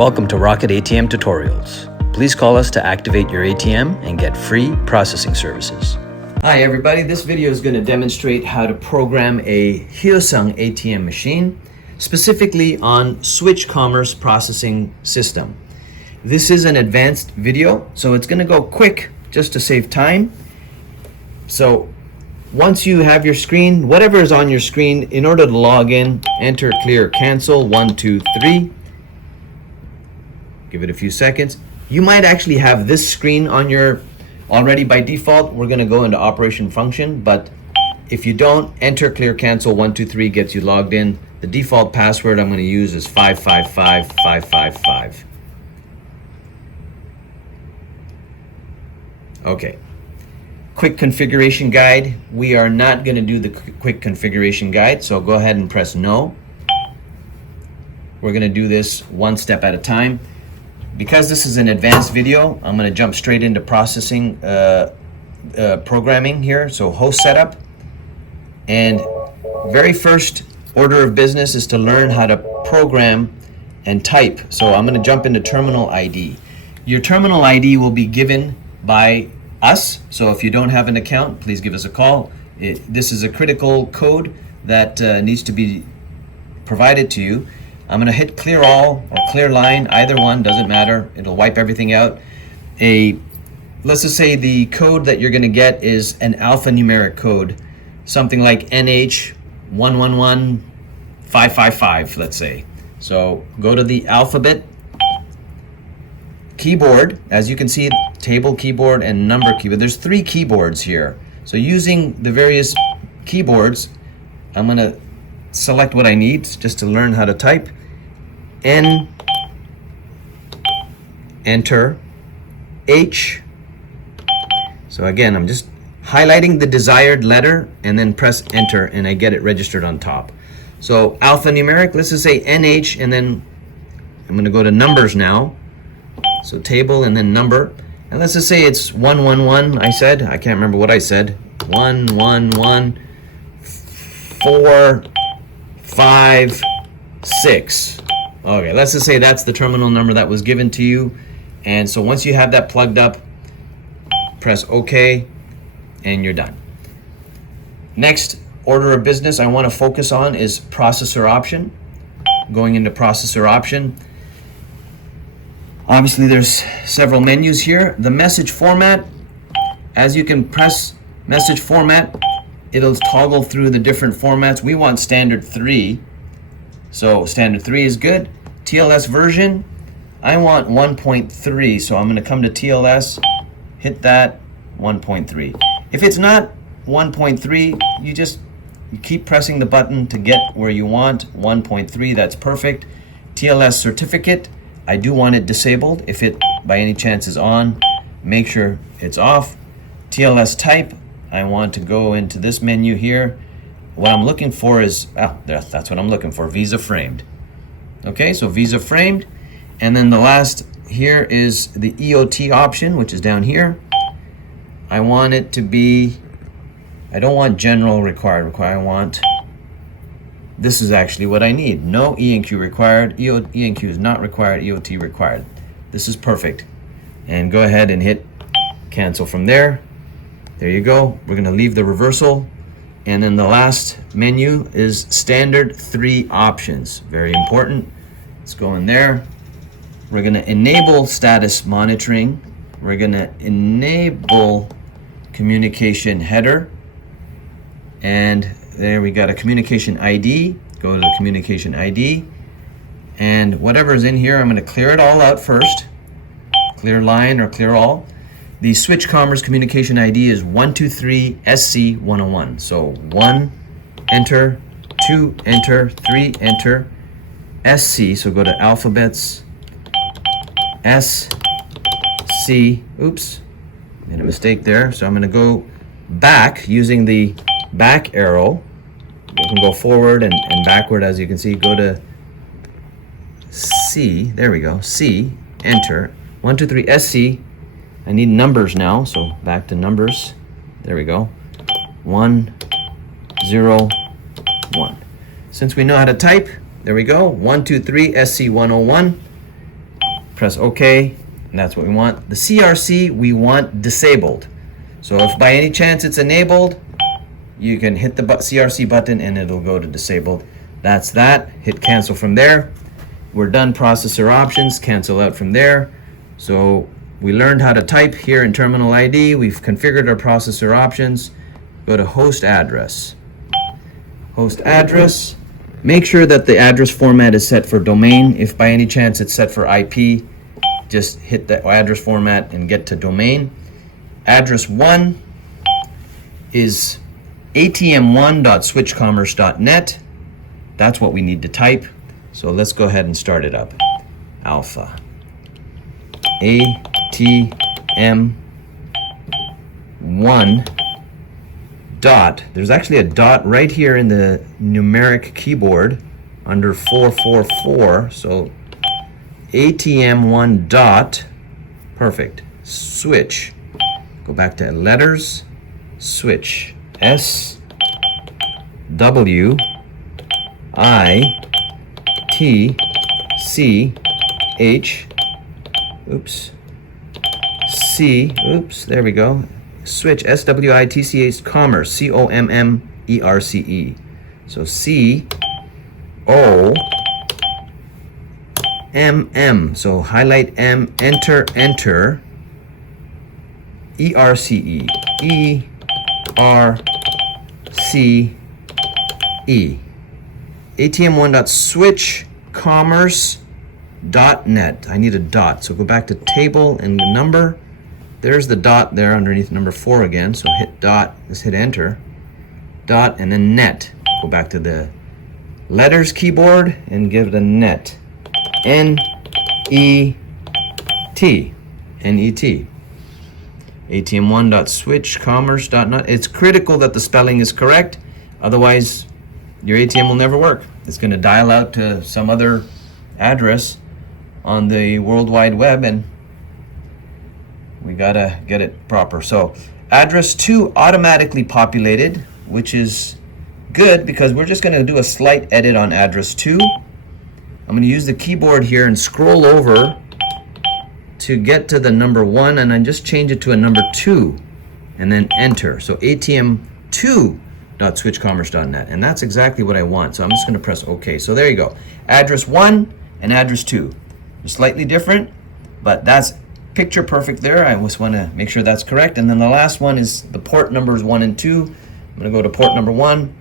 Welcome to Rocket ATM Tutorials. Please call us to activate your ATM and get free processing services. Hi everybody, this video is going to demonstrate how to program a Hyosung ATM machine, specifically on Switch Commerce Processing System. This is an advanced video, so it's going to go quick just to save time. So once you have your screen, whatever is on your screen, in order to log in, enter, clear, cancel, 1, 2, 3. Give it a few seconds. You might actually have this screen on your already by default. We're going to go into operation function, but if you don't, enter, clear, cancel, 1, 2, 3 gets you logged in. The default password I'm going to use is 555555. Okay. Quick configuration guide. We are not going to do the quick configuration guide, so go ahead and press no. We're going to do this one step at a time. Because this is an advanced video, I'm going to jump straight into processing programming here. So host setup, and very first order of business is to learn how to program and type. So I'm going to jump into terminal ID. Your terminal ID will be given by us. So if you don't have an account, please give us a call. This is a critical code that needs to be provided to you. I'm going to hit clear all or clear line, either one, doesn't matter. It'll wipe everything out. Let's just say the code that you're going to get is an alphanumeric code, something like NH111555, let's say. So go to the alphabet keyboard. As you can see, table keyboard and number keyboard. There's 3 keyboards here. So using the various keyboards, I'm going to select what I need just to learn how to type. N, enter, H. So again, I'm just highlighting the desired letter and then press enter and I get it registered on top. So alphanumeric, let's just say NH, and then I'm going to go to numbers now. So table and then number. And let's just say it's 111, I can't remember what I said. 111 4 5 6. Okay, let's just say that's the terminal number that was given to you. And so once you have that plugged up, press OK and you're done. Next order of business I want to focus on is processor option. Going into processor option, obviously there's several menus here. The message format, as you can press message format, it'll toggle through the different formats. We want standard 3. So standard 3 is good. TLS version, I want 1.3. So I'm going to come to TLS, hit that, 1.3. If it's not 1.3, you keep pressing the button to get where you want. 1.3, that's perfect. TLS certificate, I do want it disabled. If it by any chance is on, make sure it's off. TLS type, I want to go into this menu here. What I'm looking for is, that's what I'm looking for, Visa framed. Okay, so Visa framed. And then the last here is the EOT option, which is down here. I want it to be, I don't want general required. I want, this is actually what I need. No ENQ required. ENQ is not required. EOT required. This is perfect. And go ahead and hit cancel from there. There you go. We're going to leave the reversal. And then the last menu is standard 3 options. Very important. Let's go in there. We're going to enable status monitoring. We're going to enable communication header. And there we got a communication ID. Go to the communication ID. And whatever's in here, I'm going to clear it all out first. Clear line or clear all. The Switch Commerce Communication ID is 123SC101. So 1, enter, 2, enter, 3, enter, SC. So go to alphabets, SC. Oops, made a mistake there. So I'm going to go back using the back arrow. You can go forward and backward, as you can see. Go to C. There we go. C, enter, 123 SC. I need numbers now, so back to numbers. There we go. 1, 0, 1. Since we know how to type, there we go. 123 SC101. press OK, and that's what we want. The CRC we want disabled. So if by any chance it's enabled, you can hit the CRC button and it'll go to disabled. That's that. Hit cancel from there. We're done processor options. Cancel out from there. So we learned how to type here in Terminal ID. We've configured our processor options. Go to host address. Host address. Make sure that the address format is set for domain. If by any chance it's set for IP, just hit the address format and get to domain. Address 1 is atm1.switchcommerce.net. That's what we need to type. So let's go ahead and start it up. Alpha ATM1 dot. There's actually a dot right here in the numeric keyboard under 444. So ATM1 dot. Perfect. Switch. Go back to letters. Switch. S W I T C H. Oops. C. Oops. There we go. Switch. SWITCH commerce. COMMERCE. So COMM. So highlight M. Enter. Enter. ERCE. ERCE. ATM1.switchcommerce.net. I need a dot. So go back to table and number. There's the dot there underneath number 4 again. So hit dot. Just hit enter. Dot and then net. Go back to the letters keyboard and give it a net. N-E-T. N-E-T. ATM1.switchcommerce.net. It's critical that the spelling is correct. Otherwise, your ATM will never work. It's going to dial out to some other address on the World Wide Web, and we got to get it proper. So address 2 automatically populated, which is good because we're just going to do a slight edit on address 2. I'm going to use the keyboard here and scroll over to get to the number 1, and then just change it to a number 2 and then enter. So ATM2.switchcommerce.net, and that's exactly what I want. So I'm just going to press OK. So there you go. Address 1 and address 2. They're slightly different, but that's picture perfect there. I just want to make sure that's correct. And then the last one is the port numbers 1 and 2. I'm going to go to port number 1,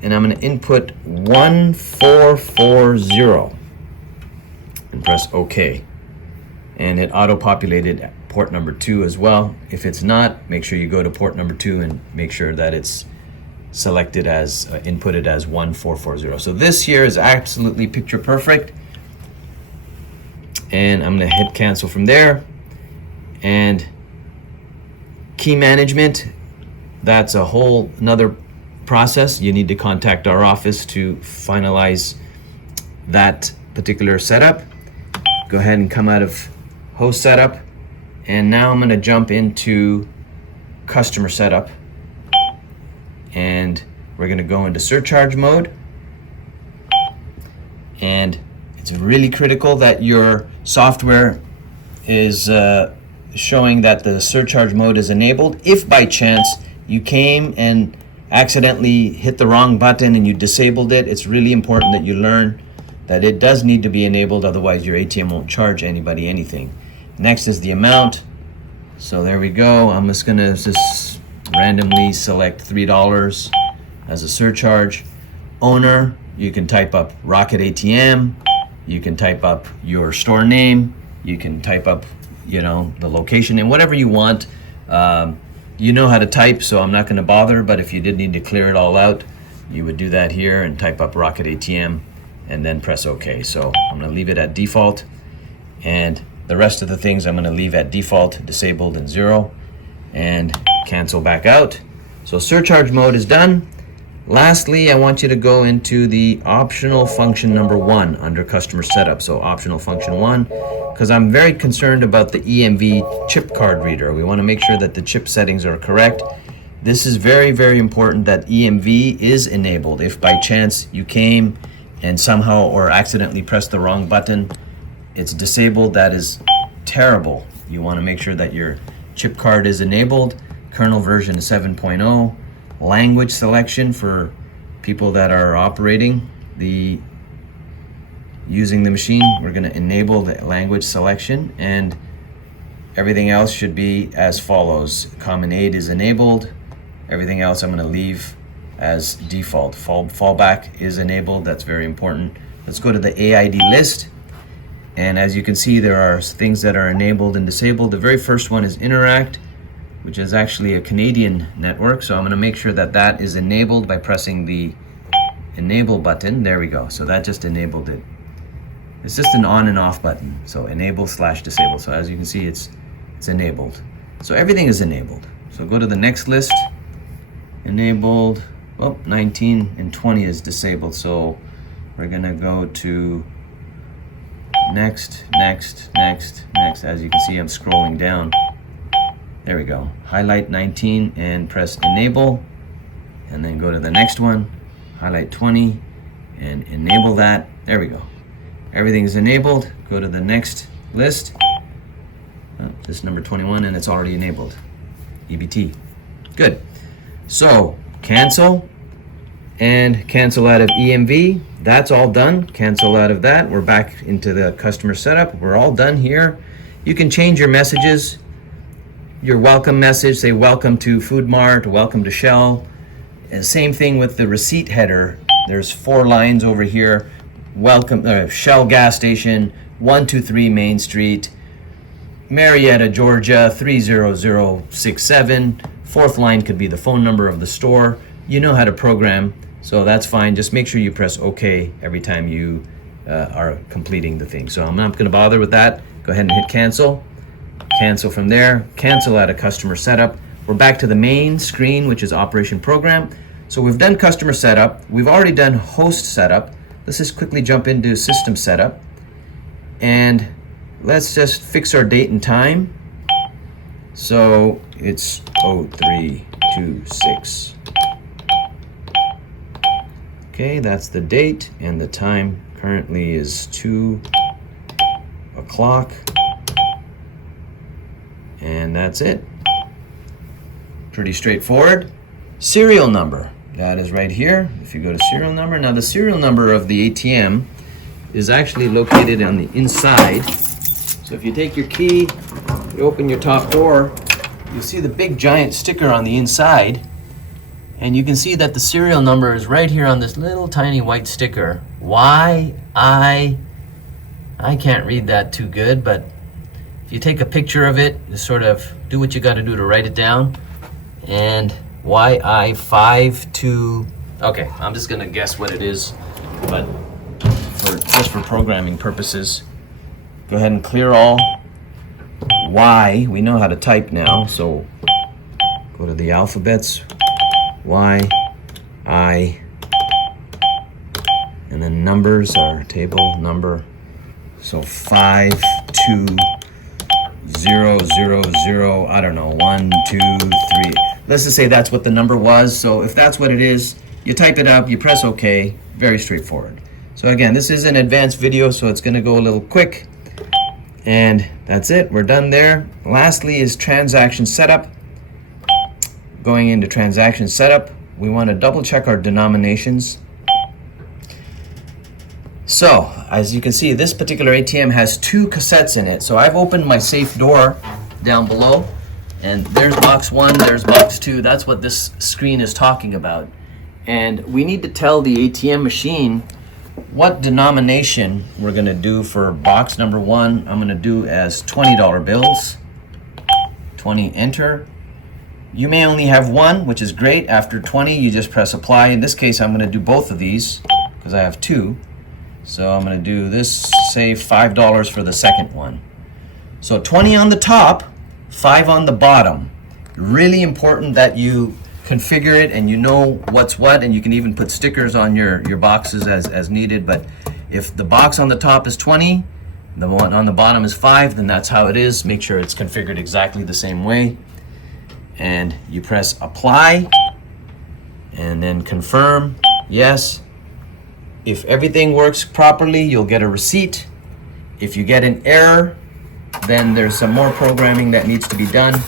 and I'm going to input 1440 and press OK. And it auto-populated port number 2 as well. If it's not, make sure you go to port number 2 and make sure that it's selected as inputted as 1440. So this here is absolutely picture perfect. And I'm going to hit cancel from there. And key management, that's a whole another process. You need to contact our office to finalize that particular setup. Go ahead and come out of host setup, and now I'm going to jump into customer setup, and we're going to go into surcharge mode. And it's really critical that your software is showing that the surcharge mode is enabled. If by chance you came and accidentally hit the wrong button and you disabled it, it's really important that you learn that it does need to be enabled, otherwise your ATM won't charge anybody anything. Next is the amount. So there we go. I'm just going to just randomly select $3 as a surcharge. Owner, you can type up Rocket ATM. You can type up your store name. You can type up, the location and whatever you want. You know how to type, so I'm not going to bother, but if you did need to clear it all out, you would do that here and type up Rocket ATM and then press OK. So I'm going to leave it at default, and the rest of the things I'm going to leave at default, disabled and 0, and cancel back out. So surcharge mode is done. Lastly, I want you to go into the optional function number 1 under customer setup. So optional function 1, because I'm very concerned about the EMV chip card reader. We want to make sure that the chip settings are correct. This is very, very important that EMV is enabled. If by chance you came and somehow or accidentally pressed the wrong button, it's disabled, that is terrible. You want to make sure that your chip card is enabled. Kernel version 7.0. Language selection for people that are operating using the machine. We're going to enable the language selection, and everything else should be as follows. Common aid is enabled. Everything else I'm going to leave as default. Fallback is enabled. That's very important. Let's go to the AID list. And as you can see, there are things that are enabled and disabled. The very first one is Interact, which is actually a Canadian network. So I'm going to make sure that that is enabled by pressing the enable button. There we go. So that just enabled it. It's just an on and off button. So enable/disable. So as you can see, it's enabled. So everything is enabled. So go to the next list. Enabled. Oh, 19 and 20 is disabled. So we're going to go to next. As you can see, I'm scrolling down. There we go. Highlight 19 and press enable, and then go to the next one. Highlight 20 and enable that. There we go. Everything's enabled. Go to the next list. This is number 21, and it's already enabled. EBT. Good. So cancel and cancel out of EMV. That's all done. Cancel out of that. We're back into the customer setup. We're all done here. You can change your messages. Your welcome message, say welcome to Food Mart, welcome to Shell. And same thing with the receipt header. There's 4 lines over here. Welcome, Shell gas station, 123 Main Street, Marietta, Georgia, 30067. 4th line could be the phone number of the store. You know how to program, so that's fine. Just make sure you press OK every time you are completing the thing. So I'm not going to bother with that. Go ahead and hit cancel. Cancel from there. Cancel out of customer setup. We're back to the main screen, which is operation program. So we've done customer setup. We've already done host setup. Let's just quickly jump into system setup. And let's just fix our date and time. So it's 0326. Okay, that's the date, and the time currently is 2 o'clock. And that's it. Pretty straightforward. Serial number. That is right here. If you go to serial number. Now the serial number of the ATM is actually located on the inside. So if you take your key, you open your top door, you'll see the big giant sticker on the inside. And you can see that the serial number is right here on this little tiny white sticker. Why? I can't read that too good, but if you take a picture of it, you sort of do what you got to do to write it down. And YI52. Okay, I'm just going to guess what it is, but just for programming purposes, go ahead and clear all. Y, we know how to type now, so go to the alphabets. Y, I, and then numbers are table number. So 52000, I don't know, 1, 2, 3. Let's just say that's what the number was. So if that's what it is, you type it up, you press OK. Very straightforward. So again, this is an advanced video, so it's going to go a little quick. And that's it. We're done there. Lastly is transaction setup. Going into transaction setup, we want to double check our denominations. So, as you can see, this particular ATM has 2 cassettes in it. So I've opened my safe door down below, and there's box 1, there's box 2. That's what this screen is talking about. And we need to tell the ATM machine what denomination we're going to do for box number 1. I'm going to do as $20 bills. 20, enter. You may only have 1, which is great. After 20, you just press apply. In this case, I'm going to do both of these because I have 2. So I'm going to do this, say $5 for the second one. So 20 on the top, 5 on the bottom. Really important that you configure it and you know what's what, and you can even put stickers on your boxes as needed. But if the box on the top is 20, the one on the bottom is 5, then that's how it is. Make sure it's configured exactly the same way. And you press apply and then confirm, yes. If everything works properly, you'll get a receipt. If you get an error, then there's some more programming that needs to be done,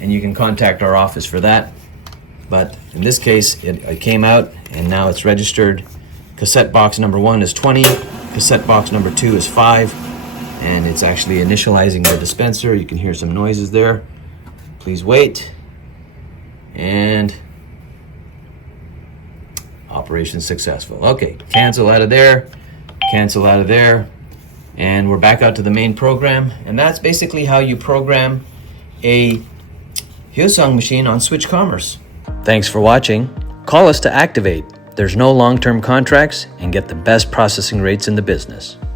and you can contact our office for that. But in this case, it came out, and now it's registered. Cassette box number 1 is 20, cassette box number 2 is 5, and it's actually initializing the dispenser. You can hear some noises there. Please wait. And operation successful. Okay, cancel out of there, cancel out of there, and we're back out to the main program. And that's basically how you program a Hyosung machine on Switch Commerce. Thanks for watching. Call us to activate. There's no long-term contracts, and get the best processing rates in the business.